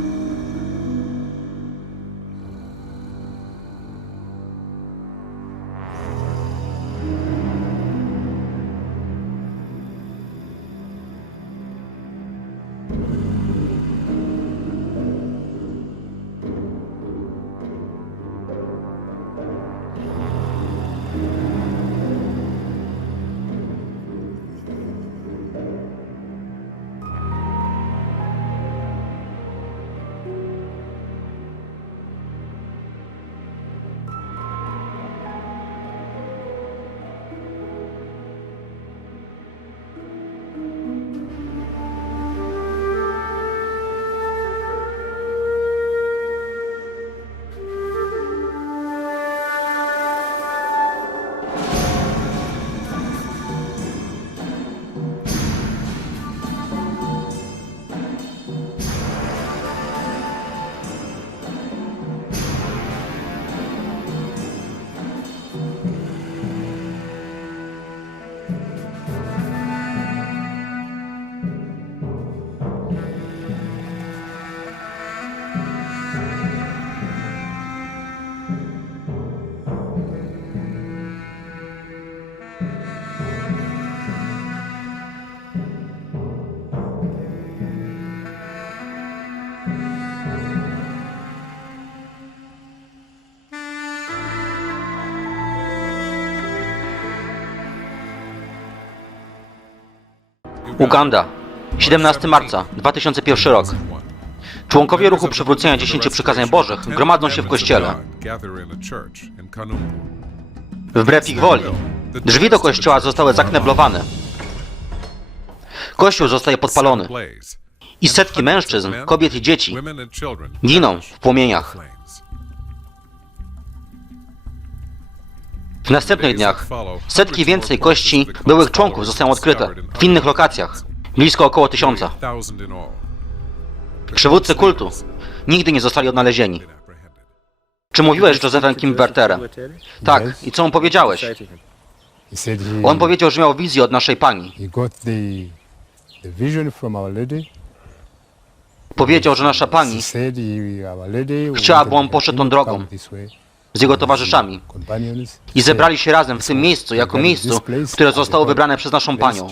you Uganda, 17 marca 2001 rok. Członkowie ruchu przywrócenia 10 przykazań Bożych gromadzą się w kościele. Wbrew ich woli, drzwi do kościoła zostały zakneblowane. Kościół zostaje podpalony i setki mężczyzn, kobiet i dzieci giną w płomieniach. W następnych dniach setki więcej kości byłych członków zostają odkryte w innych lokacjach, blisko około tysiąca. Przywódcy kultu nigdy nie zostali odnalezieni. Czy mówiłeś z Josephem Kimberterem? Tak, i co mu powiedziałeś? On powiedział, że miał wizję od naszej pani. Powiedział, że nasza pani Chciała, by on poszedł tą drogą. Z jego towarzyszami i zebrali się razem w tym miejscu, jako miejscu, które zostało wybrane przez naszą panią.